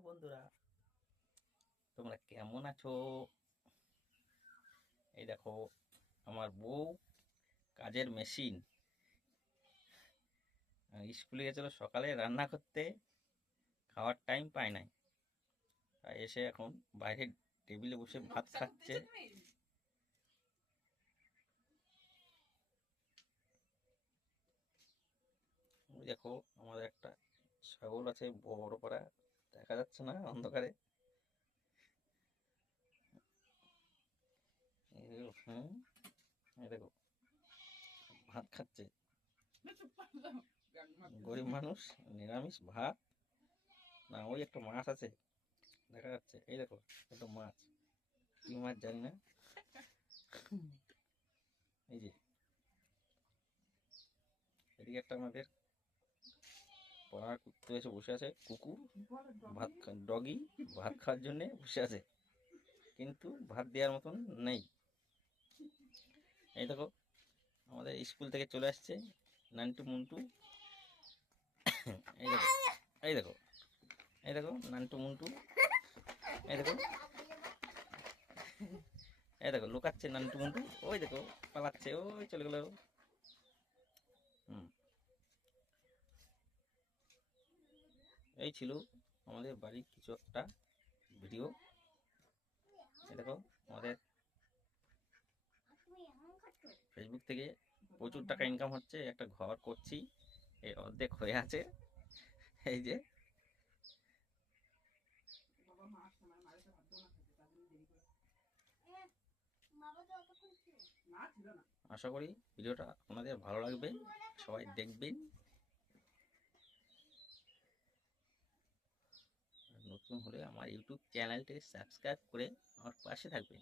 Hello বন্ধুরা, তোমরা কেমন আছো? এই দেখো, আমার বউ কাজের মেশিন। স্কুলে গেছিল সকালে রান্না করতে, খাওয়ার টাইম পায় নাই, তাই এসে এখন বাইরে টেবিলে বসে ভাত খাচ্ছে। ওই দেখো, আমাদের একটা ছাগল আছে বড় পাড়া, দেখা যাচ্ছে না অন্ধকারে। হুম, এই দেখো ভাত খাচ্ছে। গরিব মানুষ, নিরামিষ ভাত। না, ওই একটা মাছ আছে দেখা যাচ্ছে, এই দেখো একটা মাছ, কি মাছ জানি না। এই যে এদিকে একটা আমাদের পাড়ার কুত্তে এসে বসে আছে, কুকুর ডগি ভাত খাওয়ার জন্য বসে আছে, কিন্তু ভাত দেওয়ার মতন নেই। এই দেখো, আমাদের স্কুল থেকে চলে আসছে নান্টু মুন্টু। এই দেখো, এই দেখো, এই দেখো নান্টু মুন্টু, এই দেখো, এই দেখো লুকাচ্ছে নান্টু মুন্টু, ওই দেখো পালাচ্ছে, ওই চলে গেল। হুম, এই ছিল আমাদের বাড়ির কিছু একটা ভিডিও। এই দেখো, আমাদের ফেসবুক থেকে প্রচুর টাকা ইনকাম হচ্ছে, একটা ঘর করছি, এই অর্ধেক হয়ে আছে। এই যে আশা করি ভিডিওটা আপনাদের ভালো লাগবে, সবাই দেখবেন। নতুন হলে আমার ইউটিউব চ্যানেলটিকে সাবস্ক্রাইব করে আমার পাশে থাকবেন।